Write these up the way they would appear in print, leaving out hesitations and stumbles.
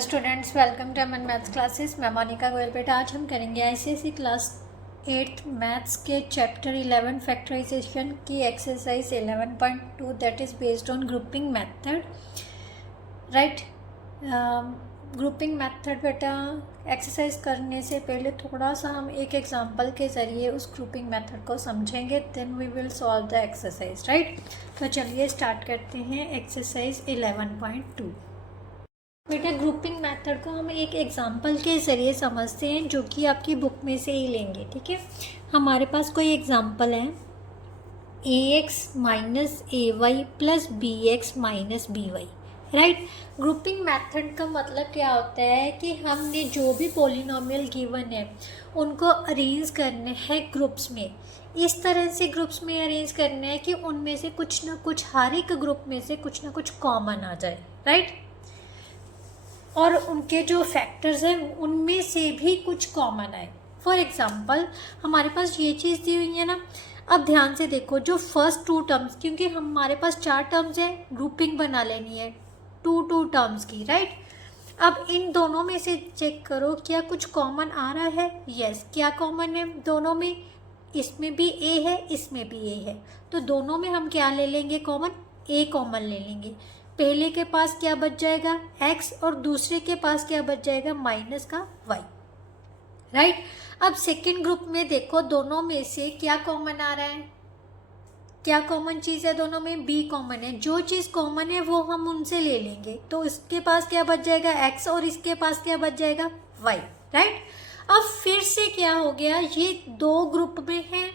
Students, welcome to Aman maths classes. मैं मोनिका गोयल। बेटा आज हम करेंगे आईसीएसई क्लास 8th मैथ्स के चैप्टर 11 फैक्टराइजेशन की exercise 11.2 that is based on grouping method. Right, grouping method बेटा एक्सरसाइज करने से पहले थोड़ा सा हम एक एग्जांपल के ज़रिए उस ग्रुपिंग मेथड को समझेंगे, then we will solve the exercise. Right, तो चलिए स्टार्ट करते हैं एक्सरसाइज 11.2। बेटा ग्रुपिंग मेथड को हम एक एग्जांपल के ज़रिए समझते हैं जो कि आपकी बुक में से ही लेंगे। ठीक है, हमारे पास कोई एग्जांपल है ax minus a y plus b x minus b y. Right, grouping method का मतलब क्या होता है कि हमने जो भी पॉलिनोमियल गिवन है उनको अरेंज करने हैं ग्रुप्स में। इस तरह से ग्रुप्स में अरेंज करना है कि उनमें से कुछ ना कुछ, हर एक ग्रुप में से कुछ ना कुछ कॉमन आ जाए। राइट, और उनके जो फैक्टर्स हैं उनमें से भी कुछ कॉमन आए। फॉर एग्जांपल हमारे पास ये चीज़ दी हुई है ना, अब ध्यान से देखो जो फर्स्ट टू टर्म्स, क्योंकि हमारे पास 4 टर्म्स हैं, ग्रुपिंग बना लेनी है टू टर्म्स की। राइट, अब इन दोनों में से चेक करो क्या कुछ कॉमन आ रहा है। यस, क्या कॉमन है दोनों में? इसमें भी ए है, इसमें भी ए है, तो दोनों में हम क्या ले लेंगे? कॉमन ए कॉमन ले लेंगे। पहले के पास क्या बच जाएगा? x, और दूसरे के पास क्या बच जाएगा? माइनस का y। राइट, अब सेकेंड ग्रुप में देखो दोनों में से क्या कॉमन आ रहा है? क्या कॉमन चीज़ है दोनों में? b कॉमन है। जो चीज़ कॉमन है वो हम उनसे ले लेंगे, तो इसके पास क्या बच जाएगा? x, और इसके पास क्या बच जाएगा? y। राइट, अब फिर से क्या हो गया, ये दो ग्रुप में है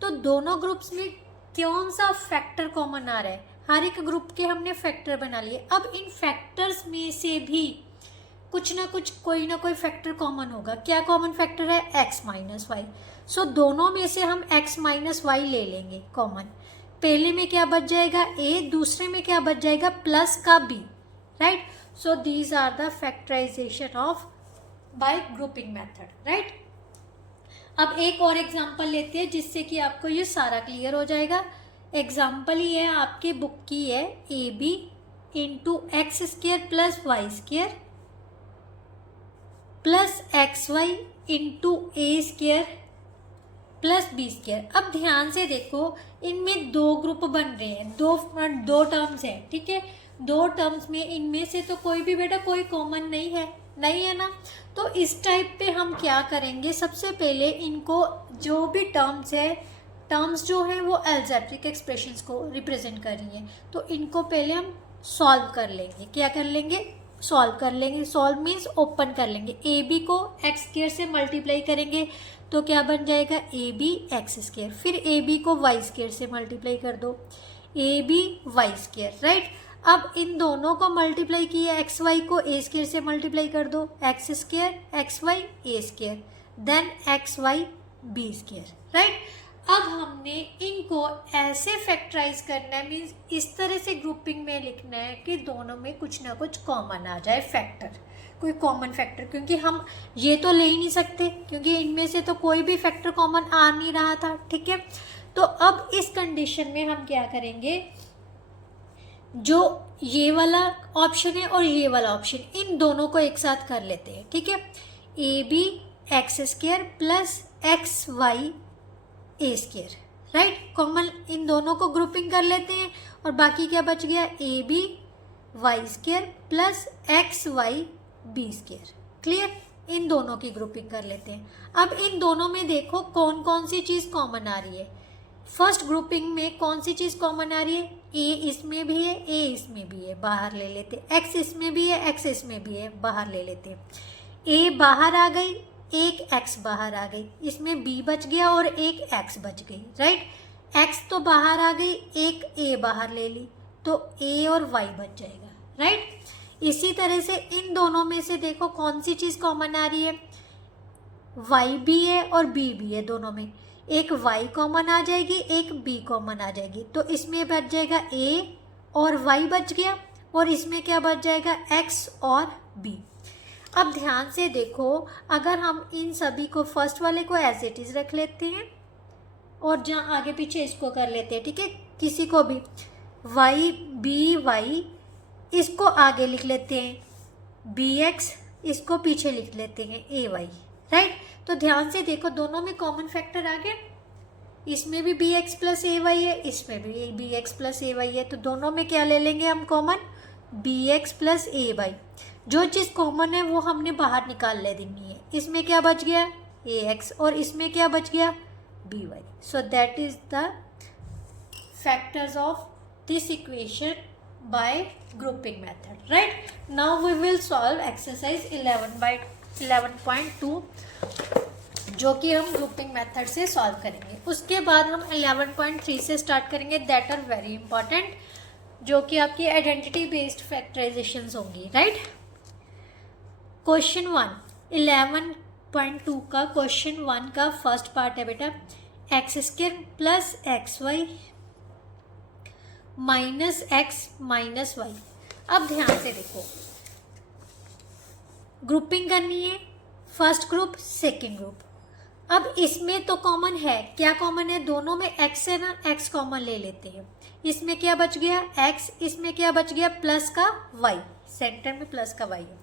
तो दोनों ग्रुप्स में कौन सा फैक्टर कॉमन आ रहा है? हर एक ग्रुप के हमने फैक्टर बना लिए। अब इन फैक्टर्स में से भी कुछ ना कुछ, कोई ना कोई फैक्टर कॉमन होगा। क्या कॉमन फैक्टर है? x minus y. सो दोनों में से हम x माइनस वाई ले लेंगे कॉमन। पहले में क्या बच जाएगा? a, दूसरे में क्या बच जाएगा? प्लस का b। Right, so these are the factorisation of by grouping method. Right, अब एक और एग्जांपल लेते हैं जिससे कि आपको ये सारा क्लियर हो जाएगा। एग्जाम्पल ही है, आपके बुक की है, a b into x square plus y square plus x y into a square plus b square. अब ध्यान से देखो, इनमें दो ग्रुप बन रहे हैं, दो टर्म्स हैं। ठीक है, दो टर्म्स में इनमें से तो कोई भी बेटा कोई कॉमन नहीं है ना। तो इस टाइप पे हम क्या करेंगे, सबसे पहले इनको जो भी टर्म्स जो हैं वो अलजेब्रिक एक्सप्रेशंस को रिप्रेजेंट कर रही हैं, तो इनको पहले हम सॉल्व कर लेंगे। क्या कर लेंगे? सॉल्व कर लेंगे। सॉल्व मीन्स ओपन कर लेंगे। ए बी को एक्स स्क्वायर से मल्टीप्लाई करेंगे तो क्या बन जाएगा? A b x square. फिर ए बी को वाई स्क्वायर से मल्टीप्लाई कर दो, a b y square. Right, अब इन दोनों को मल्टीप्लाई किया, एक्स वाई को ए स्क्वायर से मल्टीप्लाई कर दो, x square x y a square, then x y b square. Right, अब हमने इनको ऐसे फैक्टराइज करना है, मीन्स इस तरह से ग्रुपिंग में लिखना है कि दोनों में कुछ ना कुछ कॉमन आ जाए, फैक्टर, कोई कॉमन फैक्टर। क्योंकि हम ये तो ले ही नहीं सकते, क्योंकि इनमें से तो कोई भी फैक्टर कॉमन आ नहीं रहा था। ठीक है, तो अब इस कंडीशन में हम क्या करेंगे, जो ये वाला ऑप्शन है और ये वाला ऑप्शन, इन दोनों को एक साथ कर लेते हैं। ठीक है, a b x square plus x y a square. Right, common इन दोनों को ग्रुपिंग कर लेते हैं, और बाकी क्या बच गया? A b y square plus x y b square. Clear, इन दोनों की ग्रुपिंग कर लेते हैं। अब इन दोनों में देखो कौन कौन सी चीज़ कॉमन आ रही है। फर्स्ट ग्रुपिंग में कौन सी चीज़ कॉमन आ रही है? ए इसमें भी है, ए इसमें भी है, बाहर ले लेते हैं। एक्स इसमें भी है, एक्स इसमें भी है, बाहर ले लेते हैं। ए बाहर आ गई, एक x बाहर आ गई, इसमें b बच गया और एक x बच गई। राइट, x तो बाहर आ गई, एक a बाहर ले ली, तो a और y बच जाएगा। राइट, इसी तरह से इन दोनों में से देखो कौन सी चीज़ कॉमन आ रही है, y भी है और b भी है, दोनों में एक y कॉमन आ जाएगी, एक b कॉमन आ जाएगी, तो इसमें बच जाएगा a और y बच गया, और इसमें क्या बच जाएगा? x और b। अब ध्यान से देखो, अगर हम इन सभी को, फर्स्ट वाले को एज इट इज़ रख लेते हैं और जहाँ आगे पीछे इसको कर लेते हैं। ठीक है, किसी को भी वाई बी वाई इसको आगे लिख लेते हैं, बी एक्स, इसको पीछे लिख लेते हैं ए वाई, राइट। तो ध्यान से देखो दोनों में कॉमन फैक्टर आ गया, इसमें भी बी एक्स प्लस ए वाई है, इसमें भी बी एक्स प्लस ए वाई है, तो दोनों में क्या ले लेंगे हम कॉमन, बी एक्स प्लस ए वाई। जो चीज़ कॉमन है वो हमने बाहर निकाल ले देनी है। इसमें क्या बच गया, ए एक्स, और इसमें क्या बच गया, b y. So that is the factors of this equation by grouping method, right? Now we will solve exercise 11.2 जो कि हम ग्रुपिंग मेथड से सॉल्व करेंगे। उसके बाद हम 11.3 से स्टार्ट करेंगे, दैट आर वेरी इंपॉर्टेंट, जो कि आपकी आइडेंटिटी बेस्ड फैक्टराइजेशंस होंगी, राइट। क्वेश्चन 1 11.2 का क्वेश्चन 1 का फर्स्ट पार्ट है बेटा, x square plus x y minus x minus y. अब ध्यान से देखो, ग्रुपिंग करनी है, फर्स्ट ग्रुप सेकंड ग्रुप। अब इसमें तो कॉमन है, क्या कॉमन है, दोनों में एक्स है ना, एक्स कॉमन ले लेते हैं। इसमें क्या बच गया, एक्स, इसमें क्या बच गया, प्लस का वाई, सेंटर में प्लस का वाई है।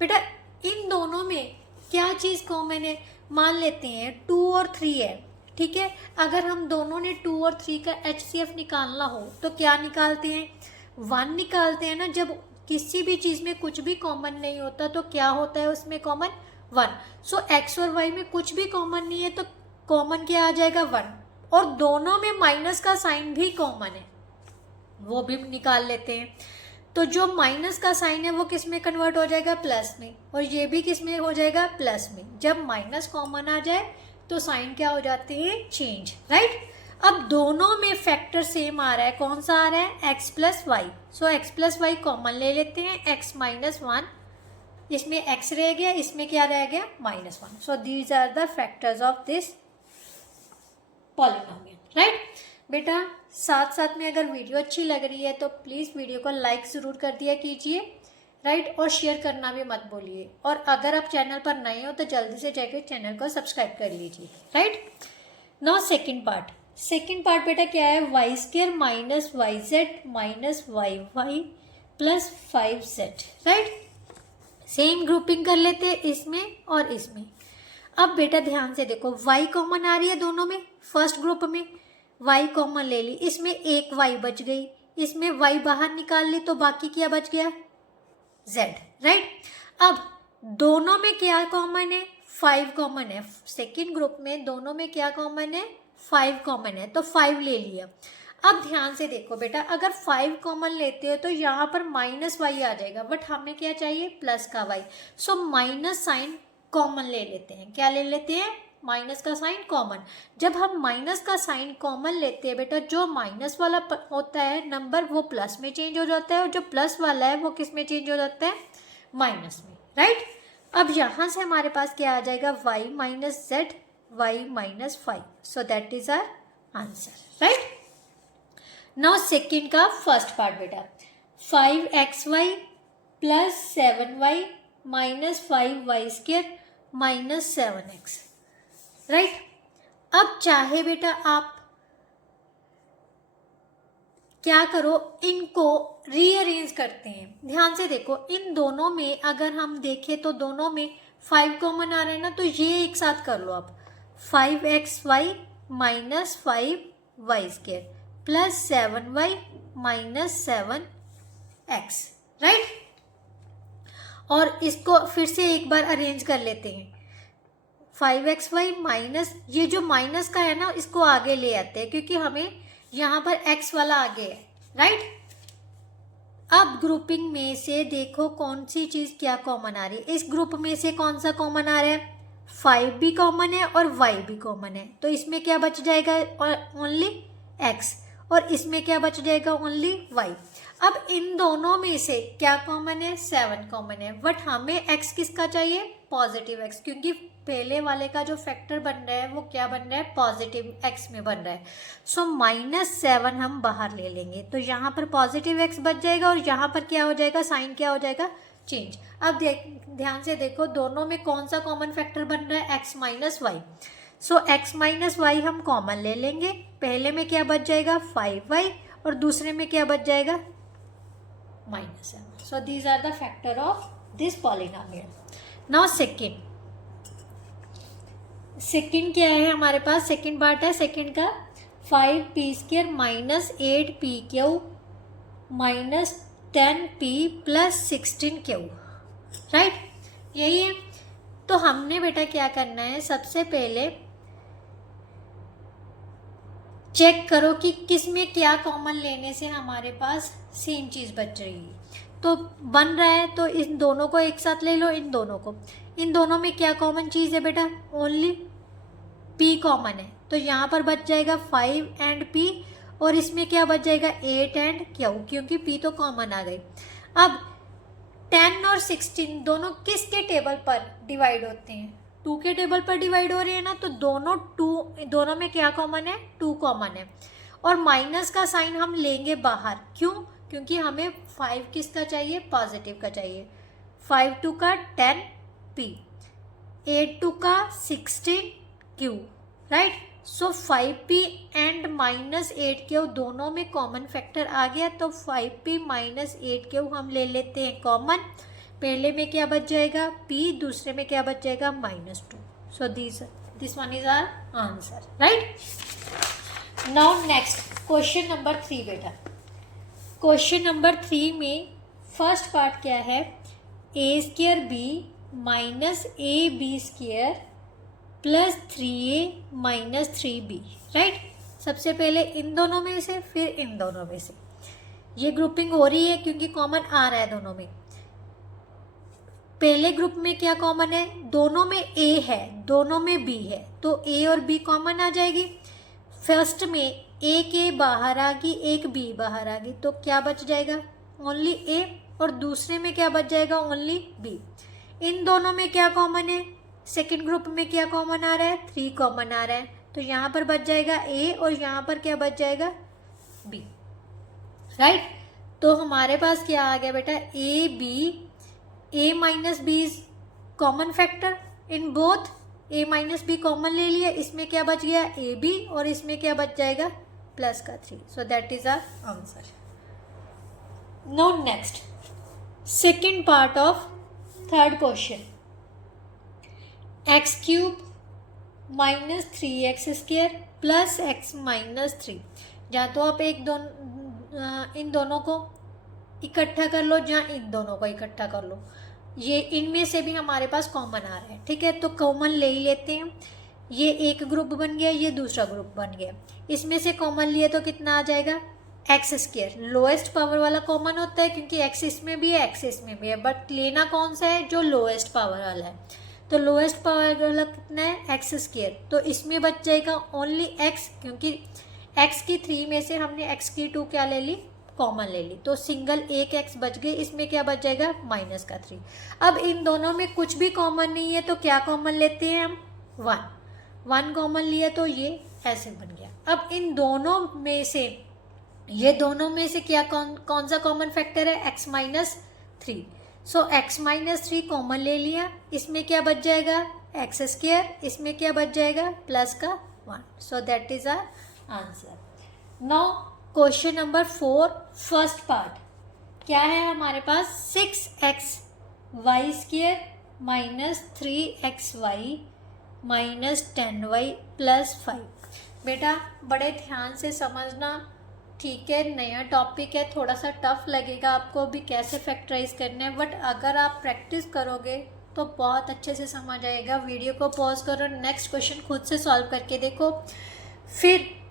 बेटा इन दोनों में क्या चीज़ कॉमन है, मान लेते हैं 2 और 3 है, ठीक है। अगर हम दोनों ने 2 और 3 का HCF निकालना हो तो क्या निकालते हैं, 1 निकालते हैं ना। जब किसी भी चीज़ में कुछ भी कॉमन नहीं होता तो क्या होता है उसमें कॉमन, 1। सो एक्स और वाई में कुछ भी कॉमन नहीं है तो कॉमन क्या आ जाएगा, 1। और दोनों में माइनस का साइन भी कॉमन है, वो भी निकाल लेते हैं। तो जो माइनस का साइन है वो किस में कन्वर्ट हो जाएगा, प्लस में, और ये भी किस में हो जाएगा, प्लस में। जब माइनस कॉमन आ जाए तो साइन क्या हो जाते हैं, चेंज, राइट। अब दोनों में फैक्टर सेम आ रहा है, कौन सा आ रहा है, एक्स प्लस वाई। सो एक्स प्लस वाई कॉमन ले लेते हैं, एक्स माइनस 1, इसमें एक्स रह गया, इसमें क्या रह गया, minus 1। So these are the factors of this polynomial, right. बेटा साथ साथ में अगर वीडियो अच्छी लग रही है तो प्लीज़ वीडियो को लाइक ज़रूर कर दिया कीजिए, राइट, और शेयर करना भी मत भूलिए। और अगर आप चैनल पर नए हो तो जल्दी से जाकर चैनल को सब्सक्राइब कर लीजिए, राइट। नाउ सेकंड पार्ट बेटा क्या है, y square minus y z minus y y plus 5z, right. Same grouping कर लेते हैं इसमें और इसमें। अब बेटा ध्यान से देखो, y कॉमन आ रही है दोनों में, फर्स्ट ग्रुप में y कॉमन ले ली, इसमें एक y बच गई, इसमें y बाहर निकाल ली तो बाकी क्या बच गया, z, राइट। अब दोनों में क्या कॉमन है, 5 कॉमन है। सेकेंड ग्रुप में दोनों में क्या कॉमन है, 5 कॉमन है, तो 5 ले लिया। अब ध्यान से देखो बेटा, अगर 5 कॉमन लेते हो तो यहाँ पर माइनस वाई आ जाएगा, बट हमें क्या चाहिए, प्लस का y. So minus sign common ले लेते हैं, क्या ले लेते हैं, माइनस का साइन कॉमन। जब हम माइनस का साइन कॉमन लेते हैं बेटा, जो माइनस वाला होता है नंबर वो प्लस में चेंज हो जाता है, और जो प्लस वाला है वो किस में चेंज हो जाता है, माइनस में, राइट। अब यहाँ से हमारे पास क्या आ जाएगा, y minus z y minus 5। So that is our answer, right. Now second का फर्स्ट पार्ट बेटा, 5xy plus 7y minus 5y square minus 7x, right. अब चाहे बेटा आप क्या करो, इनको रीअरेंज करते हैं। ध्यान से देखो, इन दोनों में अगर हम देखें तो दोनों में 5 कॉमन आ रहा है ना, तो ये एक साथ कर लो आप, 5xy minus 5y square plus 7y minus 7x, right. और इसको फिर से एक बार अरेंज कर लेते हैं, 5xy माइनस, ये जो माइनस का है ना इसको आगे ले आते हैं क्योंकि हमें यहाँ पर x वाला आगे है, राइट। अब ग्रुपिंग में से देखो कौन सी चीज़ क्या कॉमन आ रही है, इस ग्रुप में से कौन सा कॉमन आ रहा है, 5 भी कॉमन है और y भी कॉमन है, तो इसमें क्या बच जाएगा, ओनली x, और इसमें क्या बच जाएगा, ओनली y। अब इन दोनों में से क्या कॉमन है, 7 कॉमन है, बट हमें x किसका चाहिए, पॉजिटिव x, क्योंकि पहले वाले का जो फैक्टर बन रहा है वो क्या बन रहा है, पॉजिटिव x में बन रहा है। सो -7 हम बाहर ले लेंगे तो यहाँ पर पॉजिटिव x बच जाएगा, और यहाँ पर क्या हो जाएगा, साइन क्या हो जाएगा, चेंज। अब ध्यान से देखो, दोनों में कौन सा कॉमन फैक्टर बन रहा है, x माइनस वाई। सो x माइनस वाई हम कॉमन ले लेंगे, पहले में क्या बच जाएगा, 5y, और दूसरे में क्या बच जाएगा, -7। So these are the factor of this polynomial. Now second क्या है हमारे पास, सेकेंड पार्ट है सेकेंड का 5p² minus 8p³ minus 10p plus 16q, right, यही है. तो हमने बेटा क्या करना है, सबसे पहले चेक करो कि किस में क्या कॉमन लेने से हमारे पास सेम चीज़ बच रही है. तो बन रहा है तो इन दोनों को एक साथ ले लो, इन दोनों में क्या कॉमन चीज़ है बेटा, ओनली p कॉमन है. तो यहाँ पर बच जाएगा 5 एंड p, और इसमें क्या बच जाएगा 8 एंड q, क्योंकि p तो कॉमन आ गई. अब 10 और 16 दोनों किसके टेबल पर डिवाइड होते हैं, 2 के टेबल पर डिवाइड हो रहे हैं ना. तो दोनों में क्या कॉमन है, 2 कॉमन है. और माइनस का साइन हम लेंगे बाहर, क्यों, क्योंकि हमें 5 किसका चाहिए, पॉजिटिव का चाहिए. 5 2 का 10p, 8 2 का 16q, right. So 5p and minus 8q दोनों में कॉमन फैक्टर आ गया. तो 5p माइनस 8q हम ले लेते हैं कॉमन. पहले में क्या बच जाएगा p, दूसरे में क्या बच जाएगा -2. So this one is our answer, right. Now next question number 3 बेटा. क्वेश्चन नंबर 3 में फर्स्ट पार्ट क्या है, a²b minus ab² plus 3a minus 3b, right. सबसे पहले इन दोनों में से, फिर इन दोनों में से. ये ग्रुपिंग हो रही है क्योंकि कॉमन आ रहा है दोनों में. पहले ग्रुप में क्या कॉमन है, दोनों में a है, दोनों में b है, तो a और b कॉमन आ जाएगी. फर्स्ट में एक a बाहर आ गई, एक b बाहर आ गई, तो क्या बच जाएगा, ओनली a. और दूसरे में क्या बच जाएगा, ओनली b. इन दोनों में क्या कॉमन है, सेकेंड ग्रुप में क्या कॉमन आ रहा है, 3 कॉमन आ रहा है. तो यहाँ पर बच जाएगा a और यहाँ पर क्या बच जाएगा b, राइट. तो हमारे पास क्या आ गया बेटा, a minus b is common factor in both. a minus b common ले लिया, इसमें क्या बच गया ab, और इसमें क्या बच जाएगा प्लस का 3. So that is our answer. Now next second part of third question, x³ minus 3x² plus x minus 3. जहाँ तो आप इन दोनों को इकट्ठा कर लो, जहाँ इन दोनों को इकट्ठा कर लो. ये इनमें से भी हमारे पास कॉमन आ रहा है, ठीक है. तो कॉमन ले ही लेते हैं. ये एक ग्रुप बन गया, ये दूसरा ग्रुप बन गया. इसमें से कॉमन लिए तो कितना आ जाएगा, x². लोएस्ट पावर वाला कॉमन होता है क्योंकि x इसमें भी है, x इसमें भी है, बट लेना कौन सा है, जो लोएस्ट पावर वाला है. तो लोएस्ट पावर वाला कितना है, x². तो इसमें बच जाएगा ओनली x, क्योंकि x की 3 में से हमने x की 2 क्या ले ली, कॉमन ले ली. तो सिंगल एक x बच गई, इसमें क्या बच जाएगा माइनस का 3. अब इन दोनों में कुछ भी कॉमन नहीं है, तो क्या कॉमन लेते हैं हम, 1 कॉमन लिया, तो ये ऐसे बन गया. अब इन दोनों में से, ये दोनों में से क्या कौन सा कॉमन फैक्टर है, x माइनस 3. सो x माइनस 3 कॉमन ले लिया, इसमें क्या बच जाएगा x², इसमें क्या बच जाएगा प्लस का 1. So that is our answer. Now question number 4 first part क्या है हमारे पास, 6xy² minus 3xy minus 10y plus 5. बेटा बड़े ध्यान से समझना, ठीक है. नया टॉपिक है, थोड़ा सा टफ लगेगा आपको भी कैसे फैक्टराइज करना है, बट अगर आप प्रैक्टिस करोगे तो बहुत अच्छे से समझ आएगा. वीडियो को पॉज करो, नेक्स्ट क्वेश्चन खुद से सॉल्व करके देखो, फिर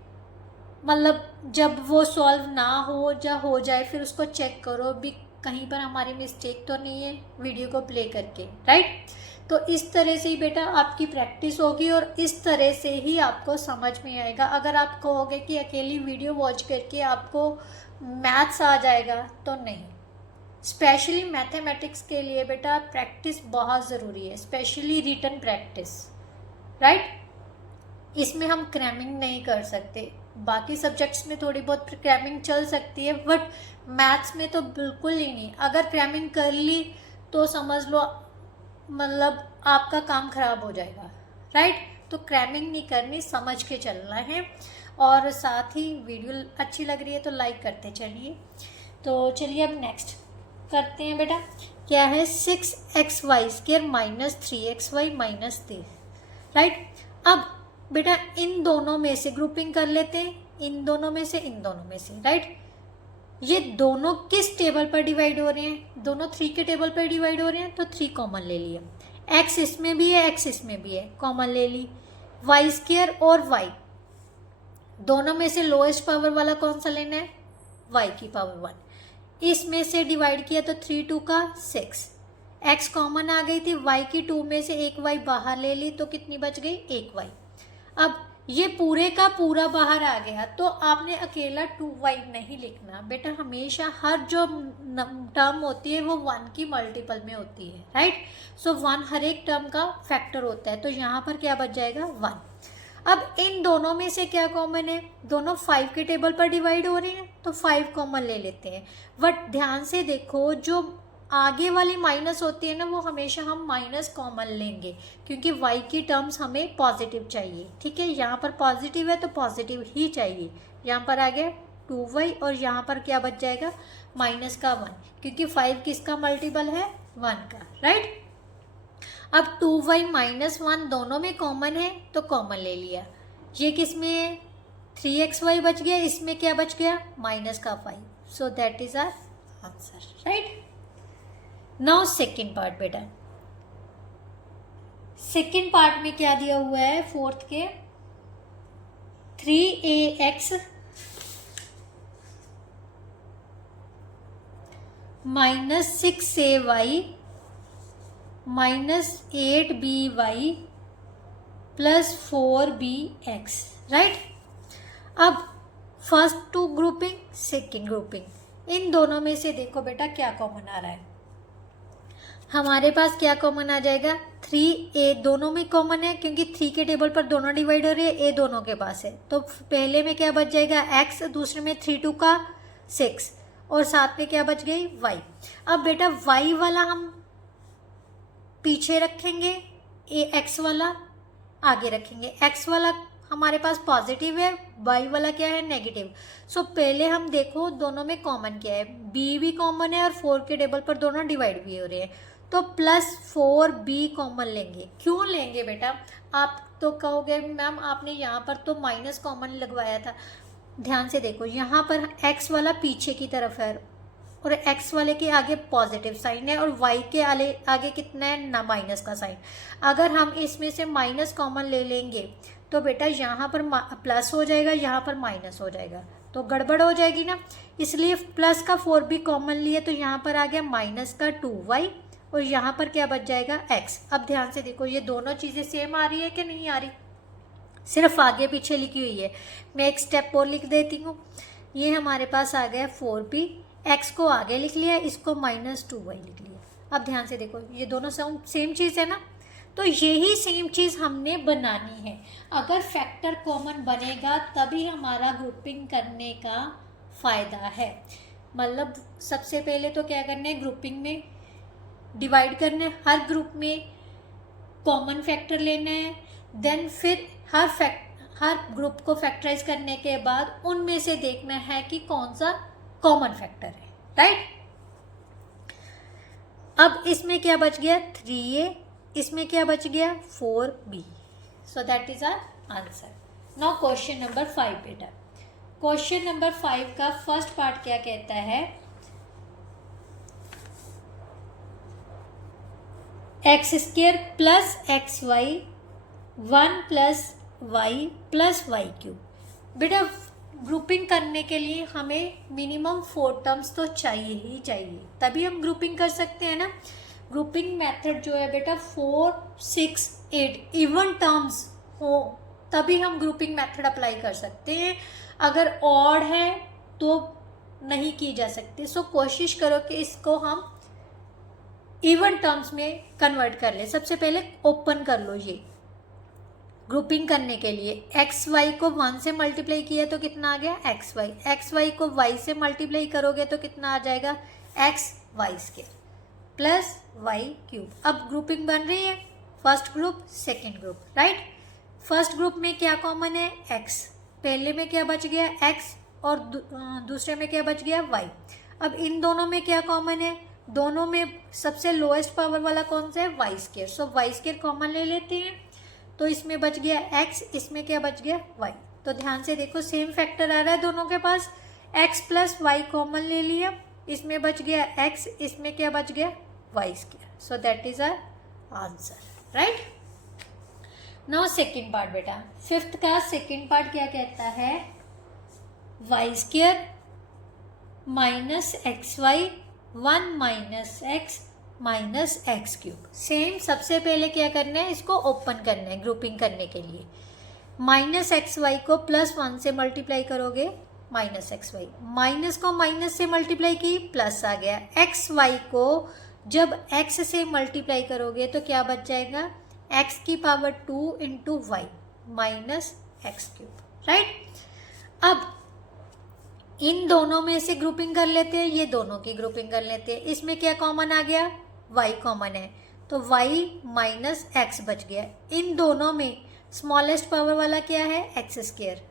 मतलब जब वो सॉल्व ना हो या हो जाए फिर उसको चेक करो भी कहीं पर हमारी मिस्टेक तो नहीं है, वीडियो को प्ले करके, राइट. तो इस तरह से ही बेटा आपकी प्रैक्टिस होगी और इस तरह से ही आपको समझ में आएगा. अगर आप कहोगे कि अकेली वीडियो वॉच करके आपको मैथ्स आ जाएगा, तो नहीं. स्पेशली मैथमेटिक्स के लिए बेटा प्रैक्टिस बहुत ज़रूरी है, स्पेशली रिटन प्रैक्टिस, राइट. इसमें हम क्रैमिंग नहीं कर सकते. बाकी सब्जेक्ट्स में थोड़ी बहुत क्रैमिंग चल सकती है, बट मैथ्स में तो बिल्कुल ही नहीं. अगर क्रैमिंग कर ली तो समझ लो मतलब आपका काम ख़राब हो जाएगा, राइट. तो क्रैमिंग नहीं करनी, समझ के चलना है. और साथ ही वीडियो अच्छी लग रही है तो लाइक करते चलिए. तो चलिए अब नेक्स्ट करते हैं बेटा, क्या है 6xy² minus 3xy minus 3, right. अब बेटा इन दोनों में से ग्रुपिंग कर लेते हैं, इन दोनों में से, इन दोनों में से, राइट। ये दोनों किस टेबल पर डिवाइड हो रहे हैं? दोनों 3 के टेबल पर डिवाइड हो रहे हैं, तो 3 कॉमन ले लिया। x इसमें भी है, x इसमें भी है, कॉमन ले ली। y² और y दोनों में से लोएस्ट पावर वाला कौन सा लेना है? y की पावर 1। इसमें से डिवाइड किया तो 3 2 का 6, x कॉमन आ गई थी, y की 2 में से एक y बाहर ले ली तो कितनी बच गई? एक y। अब ये पूरे का पूरा बाहर आ गया तो आपने अकेला 2y नहीं लिखना बेटा, हमेशा हर जो टर्म होती है वो 1 की मल्टीपल में होती है, राइट। सो 1 हर एक टर्म का फैक्टर होता है, तो यहाँ पर क्या बच जाएगा? 1। अब इन दोनों में से क्या कॉमन है? दोनों 5 के टेबल पर डिवाइड हो रहे हैं तो 5 कॉमन ले लेते हैं। बट ध्यान से देखो, जो आगे वाली माइनस होती है ना, वो हमेशा हम माइनस कॉमन लेंगे क्योंकि y की टर्म्स हमें पॉजिटिव चाहिए, ठीक है। यहाँ पर पॉजिटिव है तो पॉजिटिव ही चाहिए। यहाँ पर आ गया 2y और यहाँ पर क्या बच जाएगा? माइनस का 1, क्योंकि 5 किसका मल्टीपल है? 1 का, राइट। अब 2y माइनस 1 दोनों में कॉमन है तो कॉमन ले लिया। ये किस में है? 3xy बच गया, इसमें क्या बच गया? माइनस का 5। So that is our answer, right. Now second part बेटा, सेकेंड पार्ट में क्या दिया हुआ है? फोर्थ के 3ax minus 6ay minus 8by plus 4bx, right. अब first two grouping, second grouping, इन दोनों में से देखो बेटा क्या कॉमन आ रहा है। हमारे पास क्या कॉमन आ जाएगा? 3a दोनों में कॉमन है क्योंकि 3 के टेबल पर दोनों डिवाइड हो रही है, a दोनों के पास है, तो पहले में क्या बच जाएगा? x, दूसरे में 3 2 का 6 और साथ में क्या बच गई? y। अब बेटा y वाला हम पीछे रखेंगे, x वाला आगे रखेंगे। x वाला हमारे पास पॉजिटिव है, y वाला क्या है? नेगेटिव। सो पहले हम देखो दोनों में कॉमन क्या है? b भी कॉमन है और 4 के टेबल पर दोनों डिवाइड भी हो रहे हैं, तो प्लस 4b कॉमन लेंगे। क्यों लेंगे बेटा? आप तो कहोगे मैम आपने यहाँ पर तो माइनस कॉमन लगवाया था। ध्यान से देखो, यहाँ पर x वाला पीछे की तरफ है और x वाले के आगे पॉजिटिव साइन है और y के आगे कितना है? ना, माइनस का साइन। अगर हम इसमें से माइनस कॉमन ले लेंगे तो बेटा यहाँ पर प्लस हो जाएगा, यहाँ पर माइनस हो जाएगा, तो गड़बड़ हो जाएगी ना। इसलिए प्लस का 4b कॉमन लिए तो यहाँ पर आ गया माइनस का 2y और यहाँ पर क्या बच जाएगा? x। अब ध्यान से देखो, ये दोनों चीज़ें सेम आ रही है कि नहीं आ रही? सिर्फ आगे पीछे लिखी हुई है। मैं एक स्टेप और लिख देती हूँ। ये हमारे पास आ गया 4b, x को आगे लिख लिया, इसको माइनस 2y लिख लिया। अब ध्यान से देखो, ये दोनों सेम चीज़ है ना, तो यही सेम चीज़ हमने बनानी है। अगर फैक्टर कॉमन बनेगा तभी हमारा ग्रुपिंग करने का फ़ायदा है। मतलब सबसे पहले तो क्या करना है? ग्रुपिंग में डिवाइड करना है, हर ग्रुप में कॉमन फैक्टर लेना है, देन फिर हर ग्रुप को फैक्टराइज करने के बाद उनमें से देखना है कि कौन सा कॉमन फैक्टर है, राइट। अब इसमें क्या बच गया? 3a, इसमें क्या बच गया? 4b। So that is our answer. Now question number 5 बेटा, क्वेश्चन नंबर 5 का फर्स्ट पार्ट क्या कहता है? x² plus xy 1 plus y plus y³ बेटा ग्रुपिंग करने के लिए हमें मिनिमम 4 टर्म्स तो चाहिए ही चाहिए, तभी हम ग्रुपिंग कर सकते हैं ना। ग्रुपिंग मेथड जो है बेटा 4 6 8 इवन टर्म्स हो तभी हम ग्रुपिंग मेथड अप्लाई कर सकते हैं। अगर ऑड है तो नहीं की जा सकती। सो कोशिश करो कि इसको हम इवन टर्म्स में कन्वर्ट कर ले। सबसे पहले ओपन कर लो ये ग्रुपिंग करने के लिए। एक्स वाई को 1 से मल्टीप्लाई किया तो कितना आ गया? X y. एक्स वाई को y से मल्टीप्लाई करोगे तो कितना आ जाएगा? X y square plus y cube. अब ग्रुपिंग बन रही है, first group second group, right. First group में क्या कॉमन है? x। पहले में क्या बच गया? x और दूसरे में क्या बच गया? y। अब इन दोनों में क्या कॉमन है? दोनों में सबसे लोएस्ट पावर वाला कौन सा है, वाई स्केयर। सो वाई स्केयर कॉमन ले लेते हैं, तो इसमें बच गया एक्स, इसमें क्या बच गया, वाई। तो ध्यान से देखो सेम फैक्टर आ रहा है दोनों के पास, एक्स प्लस वाई कॉमन ले लिया, इसमें बच गया एक्स, इसमें क्या बच गया, y square. So that is our answer, right. Now second part बेटा, फिफ्थ का सेकेंड पार्ट क्या कहता है, y square minus x y 1 minus x minus x cube. Same, सबसे पहले क्या करना है, इसको ओपन करना है ग्रुपिंग करने के लिए। माइनस एक्स वाई को प्लस 1 से मल्टीप्लाई करोगे, माइनस एक्स वाई, माइनस को माइनस से मल्टीप्लाई की, प्लस आ गया। एक्स वाई को जब एक्स से मल्टीप्लाई करोगे तो क्या बच जाएगा, एक्स की power 2 into y minus x cube, right. अब इन दोनों में से ग्रुपिंग कर लेते हैं, ये दोनों की ग्रुपिंग कर लेते हैं। इसमें क्या कॉमन आ गया, y कॉमन है, तो y माइनस एक्स बच गया। इन दोनों में स्मॉलेस्ट पावर वाला क्या है, x square,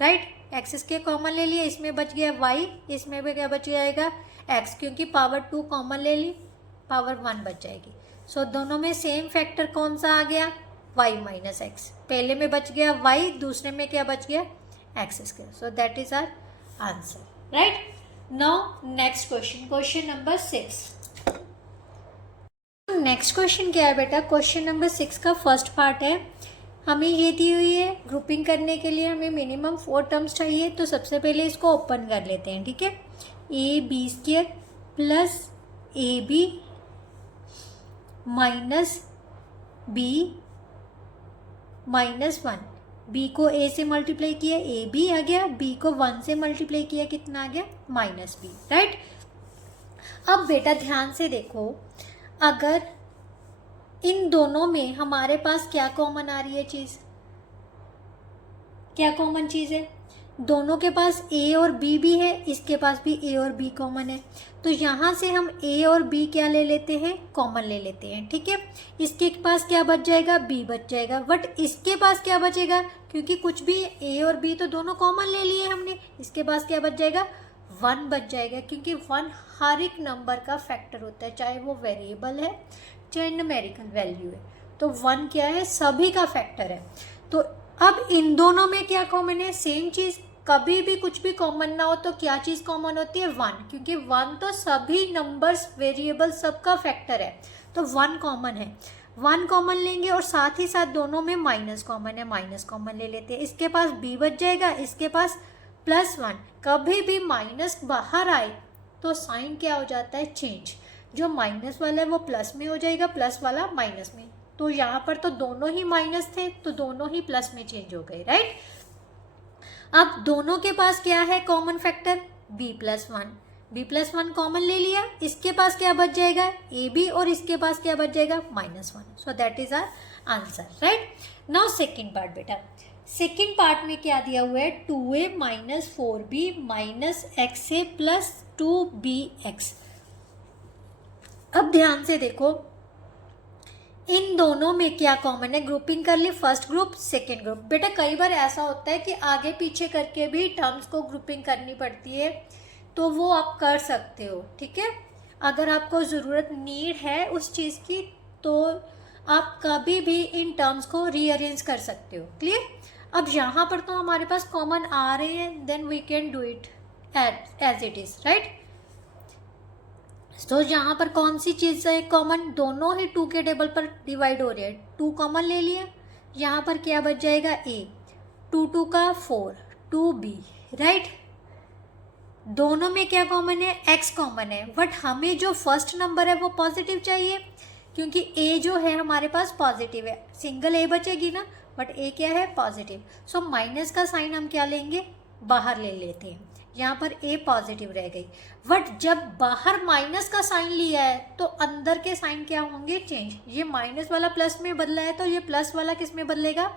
right. X square common ले लिया, इसमें बच गया y, इसमें भी क्या बच जाएगा, x, क्योंकि पावर 2 कॉमन ले ली, पावर 1 बच जाएगी। सो दोनों में सेम फैक्टर कौन सा आ गया, y माइनस एक्स। पहले में बच गया y, दूसरे में क्या बच गया, x square. So that is our answer, right. Now next question, question number 6। Next question क्या है बेटा, क्वेश्चन नंबर 6 का फर्स्ट पार्ट है। हमें ये दी हुई है, ग्रुपिंग करने के लिए हमें मिनिमम 4 टर्म्स चाहिए। तो सबसे पहले इसको ओपन कर लेते हैं, ठीक है। A b square plus a b minus b minus 1, b को ए से मल्टीप्लाई किया, ए बी आ गया, बी को 1 से मल्टीप्लाई किया, कितना आ गया, माइनस बी, राइट। अब बेटा ध्यान से देखो, अगर इन दोनों में हमारे पास क्या कॉमन आ रही है चीज, क्या कॉमन चीज है, दोनों के पास ए और बी भी है, इसके पास भी ए और बी कॉमन है। तो यहाँ से हम ए और बी क्या ले लेते हैं, कॉमन ले लेते हैं, ठीक है। इसके पास क्या बच जाएगा, बी बच जाएगा, बट इसके पास क्या बचेगा, क्योंकि कुछ भी ए और बी तो दोनों कॉमन ले लिए हमने, इसके पास क्या बच जाएगा, 1 बच जाएगा, क्योंकि 1 हर एक नंबर का फैक्टर होता है, चाहे वो वेरिएबल है चाहे न्यूमेरिकल वैल्यू है। तो 1 क्या है, सभी का फैक्टर है। तो अब इन दोनों में क्या कॉमन है, सेम चीज। कभी भी कुछ भी कॉमन ना हो तो क्या चीज कॉमन होती है, 1, क्योंकि 1 तो सभी नंबर्स वेरिएबल सबका फैक्टर है, तो 1 कॉमन है। 1 कॉमन लेंगे और साथ ही साथ दोनों में माइनस कॉमन है, माइनस कॉमन ले लेते हैं। इसके पास b बच जाएगा, इसके पास +1। कभी भी माइनस बाहर आए तो साइन क्या हो जाता है, चेंज। जो माइनस वाला है वो प्लस में हो जाएगा, प्लस वाला माइनस में। तो यहाँ पर तो दोनों ही माइनस थे, तो दोनों ही प्लस में चेंज हो गए, राइट। अब दोनों के पास क्या है common factor, b+1, b+1 common ले लिया, इसके पास क्या बच जाएगा, ab, और इसके पास क्या बच जाएगा, -1। So that is our answer, right. Now second part बेटा, सेकेंड पार्ट में क्या दिया हुआ है, 2a minus 4b minus xa plus 2bx। अब ध्यान से देखो, इन दोनों में क्या कॉमन है, ग्रुपिंग कर ली, फर्स्ट ग्रुप सेकेंड ग्रुप। बेटा कई बार ऐसा होता है कि आगे पीछे करके भी टर्म्स को ग्रुपिंग करनी पड़ती है, तो वो आप कर सकते हो, ठीक है। अगर आपको ज़रूरत नीड है उस चीज़ की तो आप कभी भी इन टर्म्स को रीअरेंज कर सकते हो, क्लियर। अब यहाँ पर तो हमारे पास कॉमन आ रहे हैं, then we can do it as it is, right. तो यहाँ पर कौन सी चीज़ है कॉमन, दोनों ही 2 के टेबल पर डिवाइड हो रही है, 2 कॉमन ले लिया, यहाँ पर क्या बच जाएगा, a, 2 का 4, 2b, राइट। दोनों में क्या कॉमन है, x कॉमन है, बट हमें जो फर्स्ट नंबर है वो पॉजिटिव चाहिए, क्योंकि a जो है हमारे पास पॉजिटिव है, सिंगल a बचेगी ना, बट a क्या है, पॉजिटिव। सो माइनस का साइन हम क्या लेंगे, बाहर ले लेते हैं, यहाँ पर a पॉजिटिव रह गई। बट जब बाहर माइनस का साइन लिया है तो अंदर के साइन क्या होंगे, चेंज। ये माइनस वाला प्लस में बदला है तो ये प्लस वाला किस में बदलेगा,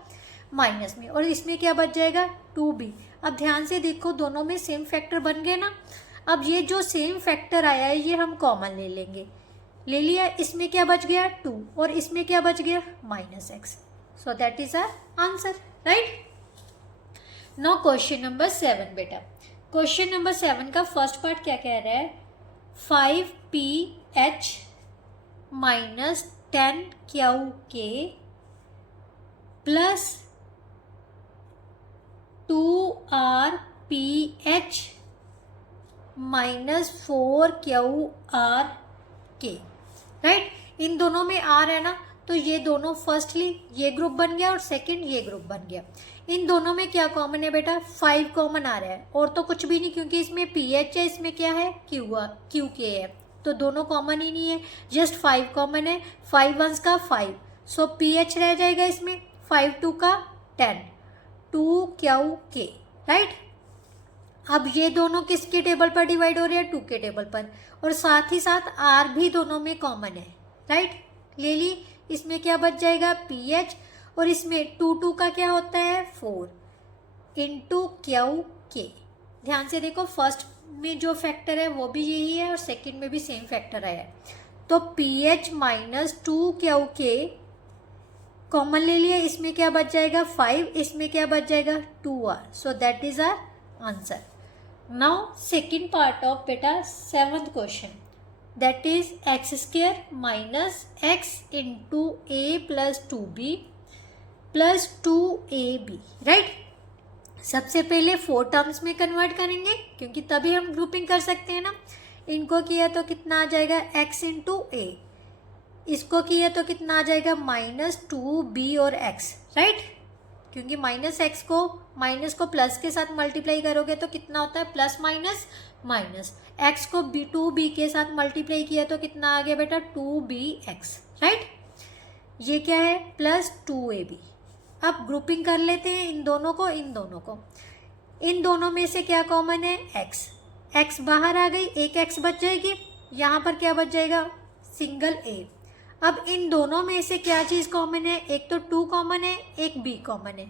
माइनस में, और इसमें क्या बच जाएगा, 2b। अब ध्यान से देखो, दोनों में सेम फैक्टर बन गए ना। अब ये जो सेम फैक्टर आया है ये हम कॉमन ले लेंगे, ले लिया, इसमें क्या बच गया, 2, और इसमें क्या बच गया, -x। So that is our answer, right. Now question number 7 बेटा, क्वेश्चन नंबर 7 का फर्स्ट पार्ट क्या कह रहा है, 5pH minus 10Qk plus 2rpH minus 4Qrk, right. इन दोनों में R है ना, तो ये दोनों फर्स्टली ये ग्रुप बन गया और सेकंड ये ग्रुप बन गया। इन दोनों में क्या कॉमन है बेटा, 5 कॉमन आ रहा है, और तो कुछ भी नहीं क्योंकि इसमें pH है, इसमें क्या है QK है, तो दोनों कॉमन ही नहीं है, जस्ट 5 कॉमन है। 5 वंस का 5, सो pH रह जाएगा इसमें, 5 टू का 10, 2Qk, राइट। अब ये दोनों किसके टेबल पर डिवाइड हो रहे हैं, 2 के टेबल पर, और साथ ही साथ R भी दोनों में कॉमन है, राइट। ले ली, इसमें क्या बच जाएगा pH, और इसमें 2 का क्या होता है 4 इंटू Qk। ध्यान से देखो, फर्स्ट में जो फैक्टर है वो भी यही है और सेकंड में भी सेम फैक्टर आया है, तो pH माइनस 2Qk कॉमन ले लिया, इसमें क्या बच जाएगा 5, इसमें क्या बच जाएगा 2R, so that is our answer. Now second part of बेटा 7th question, that is x square minus x into a plus 2b plus 2ab, right. सबसे पहले 4 टर्म्स में कन्वर्ट करेंगे क्योंकि तभी हम ग्रुपिंग कर सकते हैं ना। इनको किया तो कितना आ जाएगा x इंटू a, इसको किया तो कितना आ जाएगा माइनस 2b और x, राइट। क्योंकि माइनस को प्लस के साथ मल्टीप्लाई करोगे तो कितना होता है प्लस माइनस माइनस, x को 2b के साथ मल्टीप्लाई किया तो कितना आ गया बेटा 2bx, राइट। ये क्या है प्लस 2ab। अब ग्रुपिंग कर लेते हैं इन दोनों को, इन दोनों में से क्या कॉमन है x बाहर आ गई, एक x बच जाएगी, यहाँ पर क्या बच जाएगा सिंगल a। अब इन दोनों में से क्या चीज़ कॉमन है, एक तो 2 कॉमन है, एक b कॉमन है,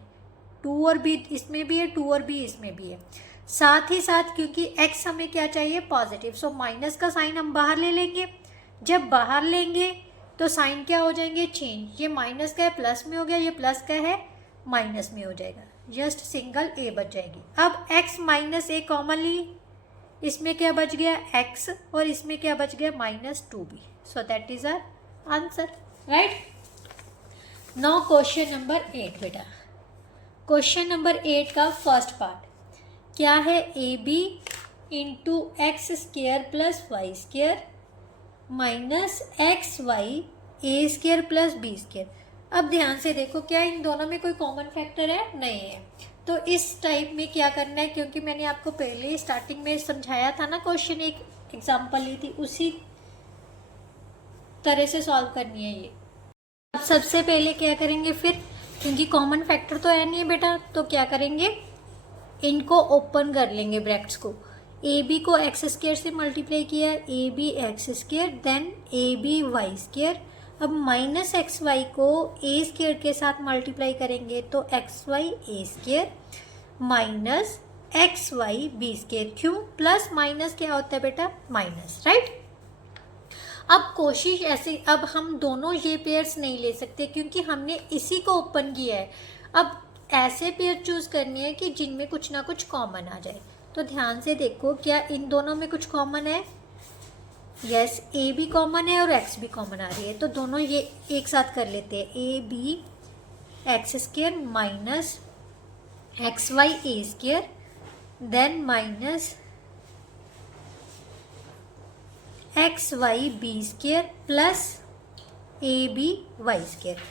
2 और b इसमें भी है, 2 और b इसमें भी है। साथ ही साथ क्योंकि x हमें क्या चाहिए पॉजिटिव, सो माइनस का साइन हम बाहर ले लेंगे। जब बाहर लेंगे तो साइन क्या हो जाएंगे चेंज, ये माइनस का है प्लस में हो गया, ये प्लस का है माइनस में हो जाएगा, जस्ट सिंगल a बच जाएगी। अब x माइनस a कॉमन ली, इसमें क्या बच गया x और इसमें क्या बच गया minus 2b, so that is our answer, right. Now question number 8 बेटा, क्वेश्चन नंबर 8 का फर्स्ट पार्ट क्या है, ab into x square plus y square minus x y a square plus b square. अब ध्यान से देखो, क्या इन दोनों में कोई कॉमन फैक्टर है, नहीं है। तो इस टाइप में क्या करना है, क्योंकि मैंने आपको पहले स्टार्टिंग में समझाया था ना, क्वेश्चन एक एग्जांपल ली थी, उसी तरह से सॉल्व करनी है ये। अब सबसे पहले क्या करेंगे फिर, क्योंकि कॉमन फैक्टर तो है नहीं बेटा, तो क्या करेंगे इनको ओपन कर लेंगे ब्रैकेट्स को। ए बी को एक्स स्क्वायर से मल्टीप्लाई किया, a b x square, then a b y square. अब माइनस एक्स वाई को ए स्क्वायर के साथ मल्टीप्लाई करेंगे तो x y a square minus x y b square. क्यों, प्लस माइनस क्या होता है बेटा माइनस, राइट। अब कोशिश ऐसे, अब हम दोनों ये पेयर्स नहीं ले सकते क्योंकि हमने इसी को ओपन किया है। अब ऐसे पेयर चूज करनी है कि जिनमें कुछ ना कुछ कॉमन आ जाए। तो ध्यान से देखो, क्या इन दोनों में कुछ कॉमन है, यस, ए भी कॉमन है और एक्स भी कॉमन आ रही है, तो दोनों ये एक साथ कर लेते हैं। A b x square minus x y a square, then minus x y b square plus a b y square.